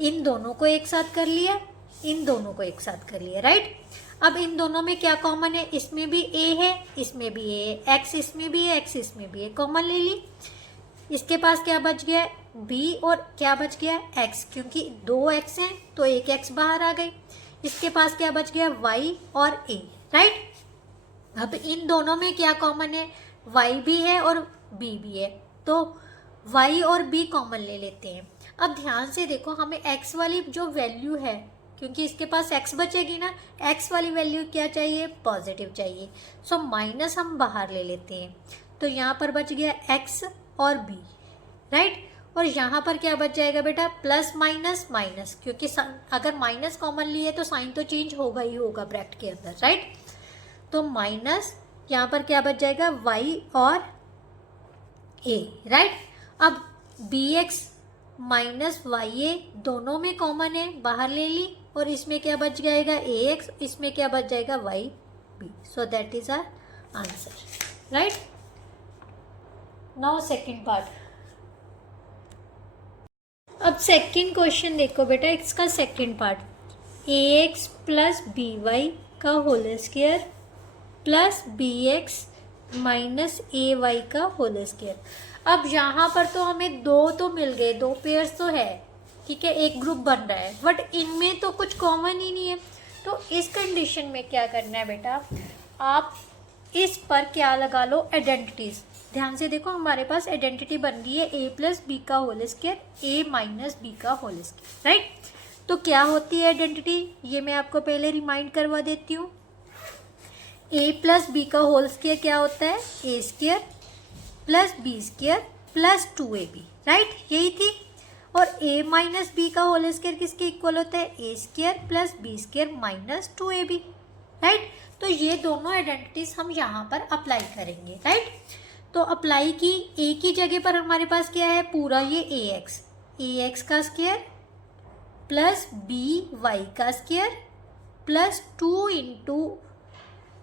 इन दोनों को एक साथ कर लिया, इन दोनों को एक साथ कर लिया, राइट। अब इन दोनों में क्या कॉमन है, इसमें भी a है, इसमें भी a है, x इसमें भी है, x इसमें भी है, कॉमन ले ली। इसके पास क्या बच गया b और क्या बच गया x, क्योंकि 2 x हैं तो एक x बाहर आ गई। इसके पास क्या बच गया y और a, राइट। अब इन दोनों में क्या कॉमन है, y भी है और b भी है, तो y और b कॉमन ले लेते हैं। अब ध्यान से देखो, हमें x वाली जो वैल्यू है, क्योंकि इसके पास x बचेगी ना, x वाली वैल्यू क्या चाहिए पॉजिटिव चाहिए, सो माइनस हम बाहर ले लेते हैं। तो यहाँ पर बच गया x और b, राइट। और यहाँ पर क्या बच जाएगा बेटा प्लस माइनस माइनस, क्योंकि अगर माइनस कॉमन लिए तो साइन तो चेंज होगा ही होगा ब्रैकेट के अंदर, राइट। तो माइनस यहाँ पर क्या बच जाएगा y और ए, राइट। अब बी एक्स माइनस वाई ए दोनों में कॉमन है, बाहर ले ली, और इसमें क्या बच जाएगा ए एक्स, इसमें क्या बच जाएगा y b. So that is our answer, right. Now second part. अब सेकेंड क्वेश्चन देखो बेटा, इसका second part, a x plus b y का whole square plus b x minus a y का होल स्क्वायर। अब यहाँ पर तो हमें दो तो मिल गए, दो पेयर्स तो है, ठीक है, एक ग्रुप बन रहा है, बट इनमें तो कुछ कॉमन ही नहीं है। तो इस कंडीशन में क्या करना है बेटा, आप इस पर क्या लगा लो, आइडेंटिटीज। ध्यान से देखो, हमारे पास आइडेंटिटी बन गई है ए प्लस बी का होल स्क्वायर, ए माइनस बी का होल स्क्वायर, राइट। तो क्या होती है आइडेंटिटी, ये मैं आपको पहले रिमाइंड करवा देती हूँ। ए प्लस बी का होल स्क्वायर क्या होता है, a square plus b square plus 2ab, right, यही थी। और a माइनस बी का होल स्क्वायर किसके इक्वल होता है, a square plus b square minus 2ab, right. तो ये दोनों आइडेंटिटीज हम यहाँ पर अप्लाई करेंगे, राइट। तो अप्लाई की, a की जगह पर हमारे पास क्या है, पूरा ये ए एक्स का स्क्वायर प्लस बी वाई का स्क्वायर प्लस 2 इंटू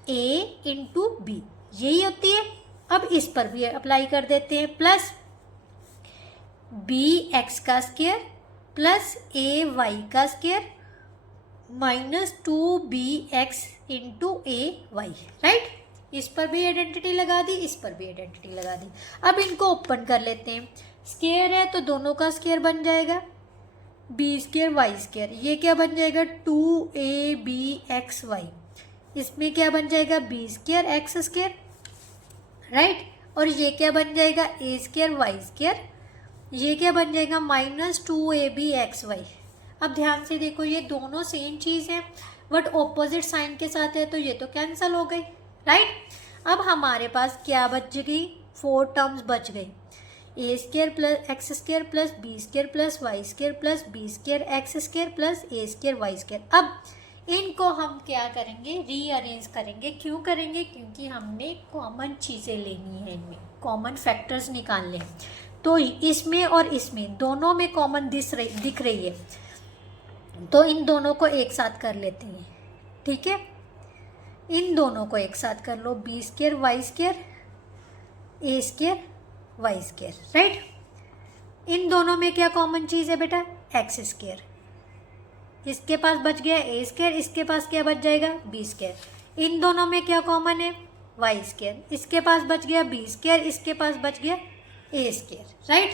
ए इंटू बी, यही होती है। अब इस पर भी अप्लाई कर देते हैं, प्लस बी एक्स का स्क्वायर प्लस ए वाई का स्क्वायर माइनस 2bx इंटू ए वाई, राइट। इस पर भी आइडेंटिटी लगा दी, इस पर भी आइडेंटिटी लगा दी। अब इनको ओपन कर लेते हैं, स्क्वायर है तो दोनों का स्क्वायर बन जाएगा, बी स्क्वायर वाई स्क्वायर, ये क्या बन जाएगा 2abxy, इसमें क्या बन जाएगा b square x square, right. और ये क्या बन जाएगा ए स्क्वायर वाई स्क्वायर, ये क्या बन जाएगा माइनस 2abxy। अब ध्यान से देखो, ये दोनों सेम चीज़ है बट ऑपोजिट साइन के साथ है, तो ये तो कैंसिल हो गई, राइट। अब हमारे पास क्या बच गई, 4 टर्म्स बच गई, a square plus x square plus b square plus y square plus b square x square plus a square y square. अब इनको हम क्या करेंगे, रीअरेंज करेंगे। क्यों करेंगे, क्योंकि हमने कॉमन चीज़ें लेनी है, इनमें कॉमन फैक्टर्स निकालने हैं। तो इसमें और इसमें दोनों में कॉमन दिख रही है, तो इन दोनों को एक साथ कर लेते हैं, ठीक है। इन दोनों को एक साथ कर लो, बी स्क्वायर वाई स्क्वायर ए स्क्वायर वाई स्क्वायर, राइट। इन दोनों में क्या कॉमन चीज़ है बेटा, एक्स स्क्वायर, इसके पास बच गया ए स्क्वायर, इसके पास क्या बच जाएगा बी स्क्वायर। इन दोनों में क्या कॉमन है, वाई स्क्वायर, इसके पास बच गया बी स्क्वायर, इसके पास बच गया ए स्क्वायर, राइट।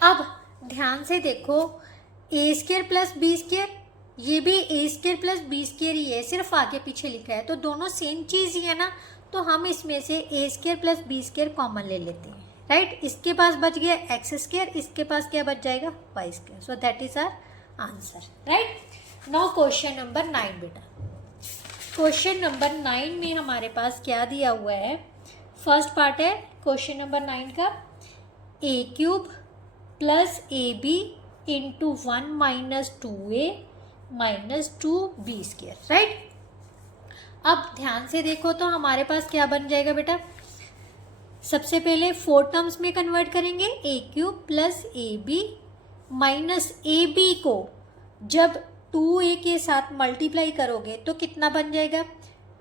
अब ध्यान से देखो, ए स्क्वायर प्लस बी स्क्वायर, ये भी ए स्क्वायर प्लस बी स्क्वायर ही है, सिर्फ आगे पीछे लिखा है, तो दोनों सेम चीज़ ही है ना। तो हम इसमें से a square plus b square common ले लेते हैं, राइट। इसके पास बच गया एक्स स्क्वायर, इसके पास क्या बच जाएगा y square. So that is our answer, right. Now question number 9 बेटा, क्वेश्चन नंबर 9 में हमारे पास क्या दिया हुआ है, फर्स्ट पार्ट है क्वेश्चन नंबर 9 का, a cube plus a b into 1 minus 2a minus 2b square, right. अब ध्यान से देखो तो हमारे पास क्या बन जाएगा बेटा, सबसे पहले 4 टर्म्स में कन्वर्ट करेंगे, a cube plus a b minus a b को जब 2a के साथ मल्टीप्लाई करोगे तो कितना बन जाएगा,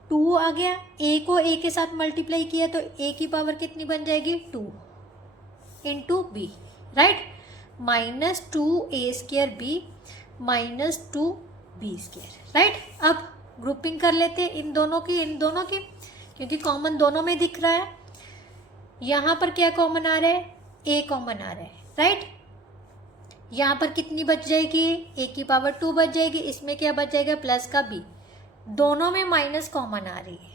2 आ गया, a को a के साथ मल्टीप्लाई किया तो a की पावर कितनी बन जाएगी 2 into b, right, minus 2a square b minus 2b square, right. अब ग्रुपिंग कर लेते हैं इन दोनों की, क्योंकि कॉमन दोनों में दिख रहा है। यहाँ पर क्या कॉमन आ रहा है, a कॉमन आ रहा है, राइट। यहाँ पर कितनी बच जाएगी, a की पावर 2 बच जाएगी, इसमें क्या बच जाएगा प्लस का b, दोनों में माइनस कॉमन आ रही है।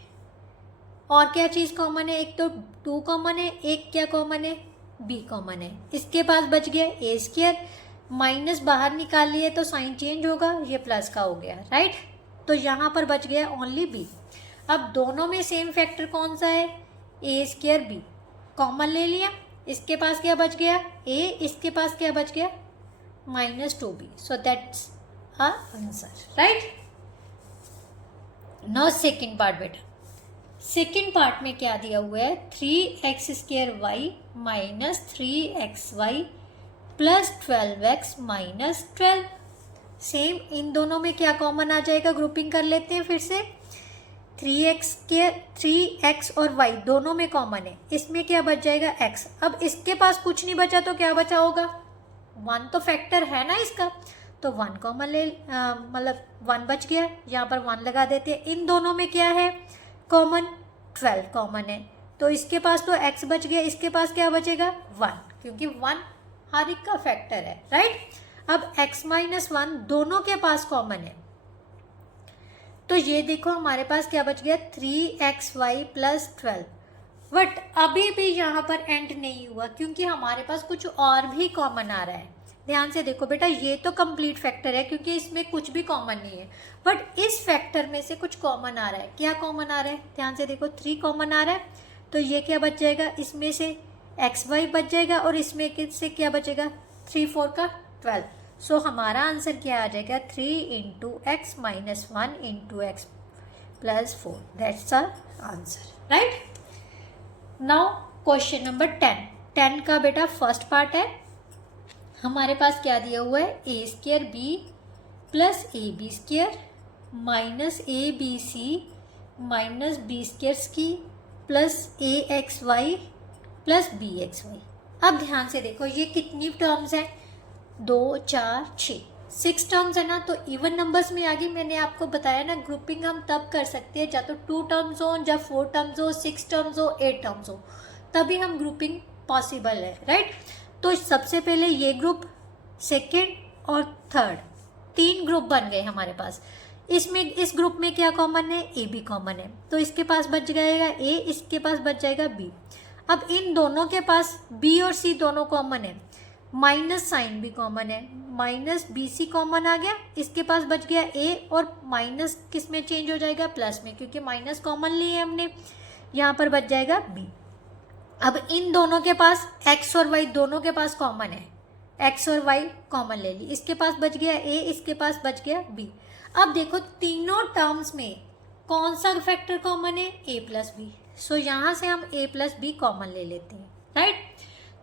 और क्या चीज़ कॉमन है, एक तो 2 कॉमन है, एक क्या कॉमन है b कॉमन है, इसके पास बच गया ए स्क्वायर, माइनस बाहर निकाल लिए तो साइन चेंज होगा, ये प्लस का हो गया, राइट। तो यहाँ पर बच गया ओनली b। अब दोनों में सेम फैक्टर कौन सा है, ए स्क्वायर बी, कॉमन ले लिया, इसके पास क्या बच गया a, इसके पास क्या बच गया minus 2b। So that's our answer, right. Now second part बेटा, सेकेंड पार्ट में क्या दिया हुआ है, 3x² minus 3xy plus 12x minus 12। Same इन दोनों में क्या कॉमन आ जाएगा, ग्रुपिंग कर लेते हैं फिर से। 3x और y दोनों में कॉमन है, इसमें क्या बच जाएगा x। अब इसके पास कुछ नहीं बचा तो क्या बचा होगा, 1 तो फैक्टर है ना इसका, तो 1 कॉमन ले, मतलब 1 बच गया, यहाँ पर 1 लगा देते हैं। इन दोनों में क्या है कॉमन, 12 कॉमन है, तो इसके पास तो x बच गया, इसके पास क्या बचेगा 1, क्योंकि 1 हर एक का फैक्टर है, राइट। अब x माइनस 1 दोनों के पास कॉमन है, तो ये देखो हमारे पास क्या बच गया 3xy प्लस 12। बट अभी भी यहाँ पर एंड नहीं हुआ, क्योंकि हमारे पास कुछ और भी कॉमन आ रहा है। ध्यान से देखो बेटा, ये तो कंप्लीट फैक्टर है क्योंकि इसमें कुछ भी कॉमन नहीं है, बट इस फैक्टर में से कुछ कॉमन आ रहा है। क्या कॉमन आ रहा है, ध्यान से देखो 3 कॉमन आ रहा है, तो ये क्या बच जाएगा, इसमें से xy बच जाएगा और इसमें से क्या बचेगा 3 4 का 12। सो हमारा आंसर क्या आ जाएगा 3 into x minus 1 into x plus 4, that's our answer, right. Now question number 10 का बेटा फर्स्ट पार्ट है। हमारे पास क्या दिया हुआ है, a² plus ab² minus abc minus b² plus axy plus bxy। अब ध्यान से देखो ये कितनी टर्म्स हैं, 2 4 6 टर्म्स है ना, तो इवन नंबर्स में आगे मैंने आपको बताया ना, ग्रुपिंग हम तब कर सकते हैं, या तो 2 टर्म्स हो, या 4 टर्म्स हो, 6 टर्म्स हो, 8 टर्म्स हो, तभी हम ग्रुपिंग पॉसिबल है, राइट। तो सबसे पहले ये ग्रुप, सेकेंड और थर्ड, 3 ग्रुप बन गए हमारे पास। इसमें इस ग्रुप में क्या कॉमन है, ए बी कॉमन है, तो इसके पास बच जाएगा ए, इसके पास बच जाएगा बी। अब इन दोनों के पास बी और सी दोनों कॉमन है, माइनस साइन भी कॉमन है, माइनस बी सी कॉमन आ गया, इसके पास बच गया ए, और माइनस किस में चेंज हो जाएगा, प्लस में, क्योंकि माइनस कॉमन ली है हमने, यहाँ पर बच जाएगा बी। अब इन दोनों के पास x और y दोनों के पास कॉमन है, x और y कॉमन ले ली, इसके पास बच गया a, इसके पास बच गया b। अब देखो तीनों टर्म्स में कौन सा फैक्टर कॉमन है, a प्लस बी। सो यहाँ से हम a प्लस बी कॉमन ले लेते हैं, राइट।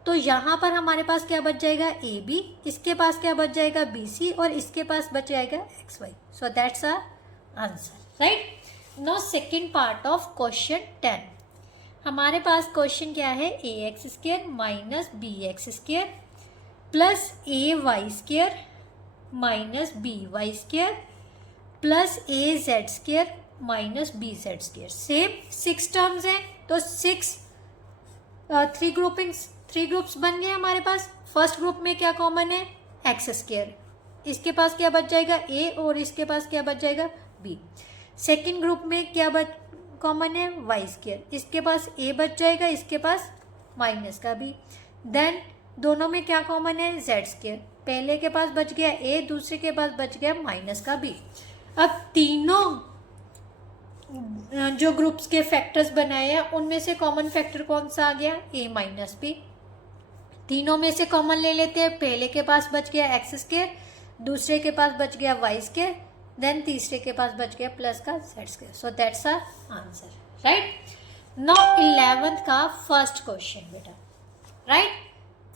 तो यहाँ पर हमारे पास क्या बच जाएगा ए बी, इसके पास क्या बच जाएगा बी सी, और इसके पास बच जाएगा x y. So that's our answer, right. Now second part of question 10। हमारे पास क्वेश्चन क्या है, ax² minus bx² plus ay² minus by² plus az² minus bz²। Same 6 terms हैं, तो 3 ग्रुप्स बन गए हमारे पास। फर्स्ट ग्रुप में क्या कॉमन है, x², इसके पास क्या बच जाएगा a, और इसके पास क्या बच जाएगा b। सेकेंड ग्रुप में क्या कॉमन है, y², इसके पास a बच जाएगा, इसके पास माइनस का b। देन दोनों में क्या कॉमन है, z², पहले के पास बच गया a, दूसरे के पास बच गया माइनस का b। अब तीनों जो ग्रुप्स के फैक्टर्स बनाए हैं उनमें से कॉमन फैक्टर कौन सा आ गया, a माइनस b। तीनों में से कॉमन ले लेते हैं, पहले के पास बच गया x², दूसरे के पास बच गया y², देन तीसरे के पास बच गया प्लस का z²। So that's our answer, right. Now 11th का फर्स्ट क्वेश्चन बेटा, राइट।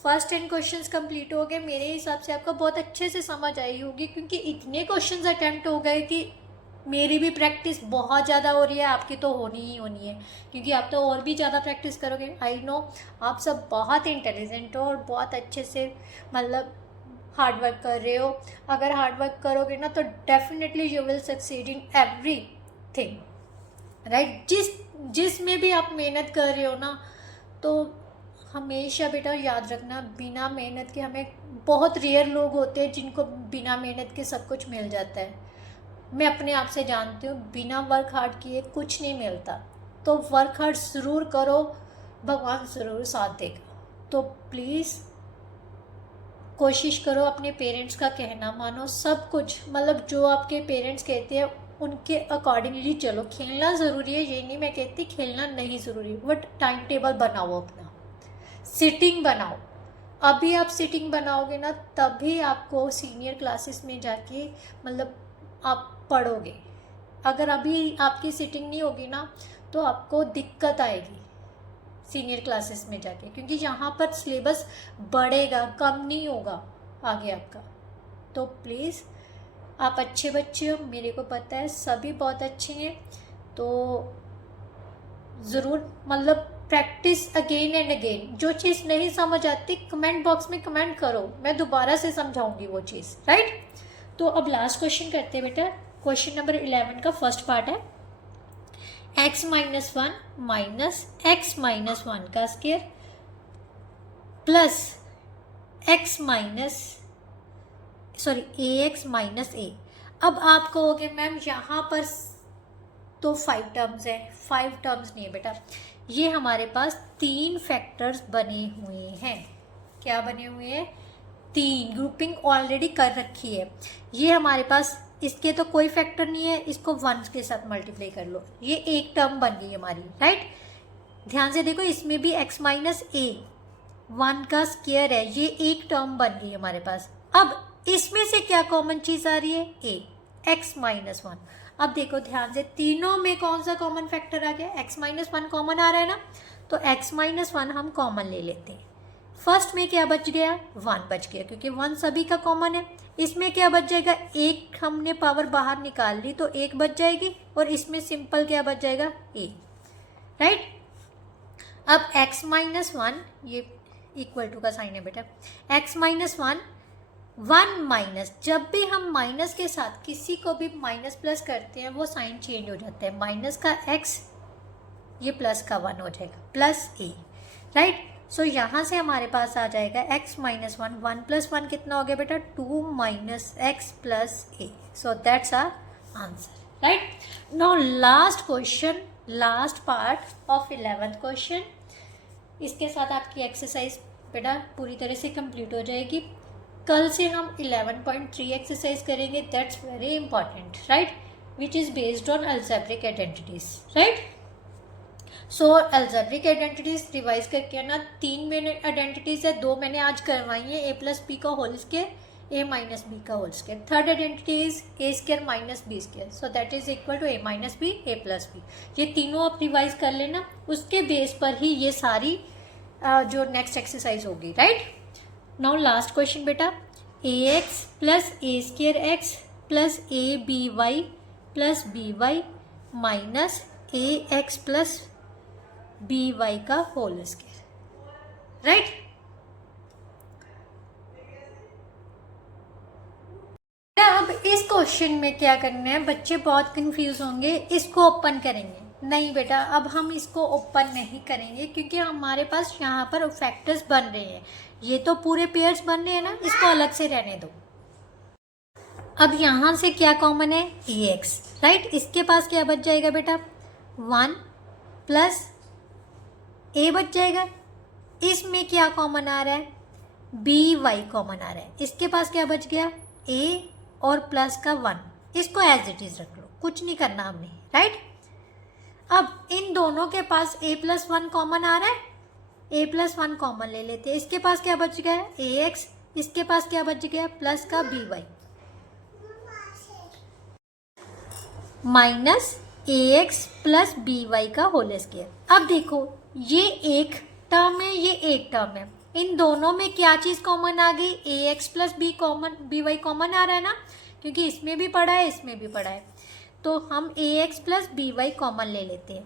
फर्स्ट 10 क्वेश्चंस कंप्लीट हो गए। मेरे हिसाब से आपको बहुत अच्छे से समझ आई होगी, क्योंकि इतने क्वेश्चंस अटेम्प्ट हो गए कि मेरी भी प्रैक्टिस बहुत ज़्यादा हो रही है, आपकी तो होनी ही होनी है, क्योंकि आप तो और भी ज़्यादा प्रैक्टिस करोगे। आई नो आप सब बहुत इंटेलिजेंट हो और बहुत अच्छे से मतलब हार्ड वर्क कर रहे हो। अगर हार्ड वर्क करोगे ना तो definitely you will succeed in everything, right. जिस में भी आप मेहनत कर रहे हो ना, तो हमेशा बेटा याद रखना, बिना मेहनत के, हमें बहुत रेयर लोग होते हैं जिनको बिना मेहनत के सब कुछ मिल जाता है। मैं अपने आप से जानती हूँ, बिना वर्क हार्ड किए कुछ नहीं मिलता। तो वर्क हार्ड ज़रूर करो, भगवान ज़रूर साथ देगा। तो प्लीज़ कोशिश करो, अपने पेरेंट्स का कहना मानो, सब कुछ मतलब जो आपके पेरेंट्स कहते हैं उनके अकॉर्डिंगली चलो। खेलना ज़रूरी है, ये नहीं मैं कहती खेलना नहीं ज़रूरी, बट टाइम टेबल बनाओ, अपना सिटिंग बनाओ। अभी आप सिटिंग बनाओगे ना, तभी आपको सीनियर क्लासेस में जाके मतलब आप पढ़ोगे। अगर अभी आपकी सिटिंग नहीं होगी ना, तो आपको दिक्कत आएगी सीनियर क्लासेस में जाके, क्योंकि यहाँ पर सिलेबस बढ़ेगा, कम नहीं होगा आगे आपका। तो प्लीज़ आप अच्छे बच्चे हो, मेरे को पता है सभी बहुत अच्छे हैं, तो ज़रूर मतलब प्रैक्टिस अगेन एंड अगेन। जो चीज़ नहीं समझ आती कमेंट बॉक्स में कमेंट करो, मैं दोबारा से समझाऊंगी वो चीज़, राइट। तो अब लास्ट क्वेश्चन करते हैं बेटा। क्वेश्चन नंबर 11 का फर्स्ट पार्ट है x minus 1 minus x minus 1 का square plus x minus ax minus a। अब आप कहोगे मैम यहाँ पर तो 5 टर्म्स है, 5 टर्म्स नहीं है बेटा, ये हमारे पास 3 फैक्टर्स बने हुए हैं। क्या बने हुए हैं? 3 ग्रुपिंग ऑलरेडी कर रखी है। ये हमारे पास इसके तो कोई फैक्टर नहीं है, इसको 1 के साथ मल्टीप्लाई कर लो, ये एक टर्म बन गई हमारी, राइट। ध्यान से देखो, इसमें भी x माइनस a 1 का स्क्वायर है, ये एक टर्म बन गई हमारे पास। अब इसमें से क्या कॉमन चीज़ आ रही है? a x minus 1। अब देखो ध्यान से, तीनों में कौन सा कॉमन फैक्टर आ गया? x माइनस 1 कॉमन आ रहा है ना, तो x माइनस 1 हम कॉमन ले लेते हैं। फर्स्ट में क्या बच गया? 1 बच गया, क्योंकि 1 सभी का कॉमन है। इसमें क्या बच जाएगा? एक हमने पावर बाहर निकाल ली तो एक बच जाएगी, और इसमें सिंपल क्या बच जाएगा? a, right. अब x माइनस 1, ये इक्वल टू का साइन है बेटा, x माइनस 1 माइनस, जब भी हम माइनस के साथ किसी को भी माइनस प्लस करते हैं वो साइन चेंज हो जाता है, माइनस का x ये प्लस का 1 हो जाएगा, प्लस a, राइट। सो यहाँ से हमारे पास आ जाएगा x माइनस 1, 1 प्लस 1 कितना हो गया बेटा? 2 माइनस x plus a। So that's our answer, right. Now last question, last part of 11th question. इसके साथ आपकी एक्सरसाइज बेटा पूरी तरह से कंप्लीट हो जाएगी। कल से हम 11.3 एक्सरसाइज करेंगे, that's very important, right, which is based on algebraic identities, right. So algebraic identities revise करके आना। 3 मैंने आइडेंटिटीज है, 2 मैंने आज करवाई है, a प्लस बी का whole square, a minus b का whole square. Third identity is a square minus b square, so that is equal to a minus b, a plus b. ये तीनों आप रिवाइज कर लेना, उसके बेस पर ही ये सारी जो नेक्स्ट एक्सरसाइज होगी, राइट। नाउ लास्ट क्वेश्चन बेटा, ax plus a square x plus a b y plus b y minus ax plus b y का होल स्क्वायर, राइट। अब इस क्वेश्चन में क्या करना है, बच्चे बहुत कंफ्यूज होंगे, इसको ओपन करेंगे। नहीं बेटा, अब हम इसको ओपन नहीं करेंगे, क्योंकि हमारे पास यहाँ पर फैक्टर्स बन रहे हैं, ये तो पूरे पेयर्स बन रहे हैं ना, इसको अलग से रहने दो। अब यहाँ से क्या कॉमन है? ax, right. इसके पास क्या बच जाएगा बेटा? 1 प्लस a बच जाएगा। इसमें क्या कॉमन आ रहा है? बी वाई कॉमन आ रहा है। इसके पास क्या बच गया? a और प्लस का 1, इसको एज इट इज रख लो, कुछ नहीं करना हमने, राइट। अब इन दोनों के पास a प्लस 1 कॉमन आ रहा है, a प्लस 1 कॉमन ले लेते हैं। इसके पास क्या बच गया? ax, इसके पास क्या बच गया? प्लस का b y minus ax plus b y का होल स्क्वायर। अब देखो, ये एक टर्म है, ये एक टर्म है, इन दोनों में क्या चीज़ कॉमन आ गई? ax plus b common, b y common आ रहा है ना, क्योंकि इसमें भी पड़ा है इसमें भी पड़ा है, तो हम ax plus b y common ले लेते हैं।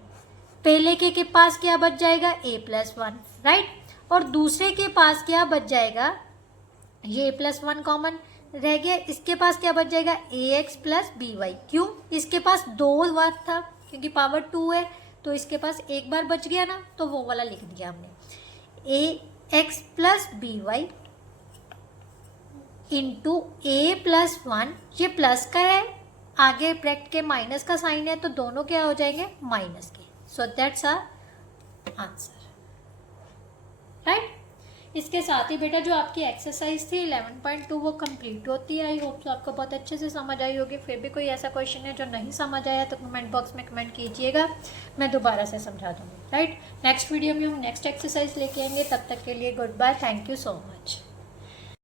पहले के पास क्या बच जाएगा? a प्लस 1, राइट, और दूसरे के पास क्या बच जाएगा? ये a प्लस 1 कॉमन रह गया, इसके पास क्या बच जाएगा? ax plus b y. क्यों? इसके पास 2 बार था, क्योंकि पावर 2 है, तो इसके पास एक बार बच गया ना, तो वो वाला लिख दिया हमने। ax plus b y into a plus 1, ये प्लस का है, आगे ब्रैकेट के माइनस का साइन है, तो दोनों क्या हो जाएंगे? माइनस के। So that's our answer, right. इसके साथ ही बेटा जो आपकी एक्सरसाइज थी 11.2 वो कंप्लीट होती है। आई होप तो आपको बहुत अच्छे से समझ आई होगी। फिर भी कोई ऐसा क्वेश्चन है जो नहीं समझ आया तो कमेंट बॉक्स में कमेंट कीजिएगा, मैं दोबारा से समझा दूँगी, राइट। नेक्स्ट वीडियो में हम नेक्स्ट एक्सरसाइज लेके आएंगे, तब तक के लिए goodbye, thank you so much.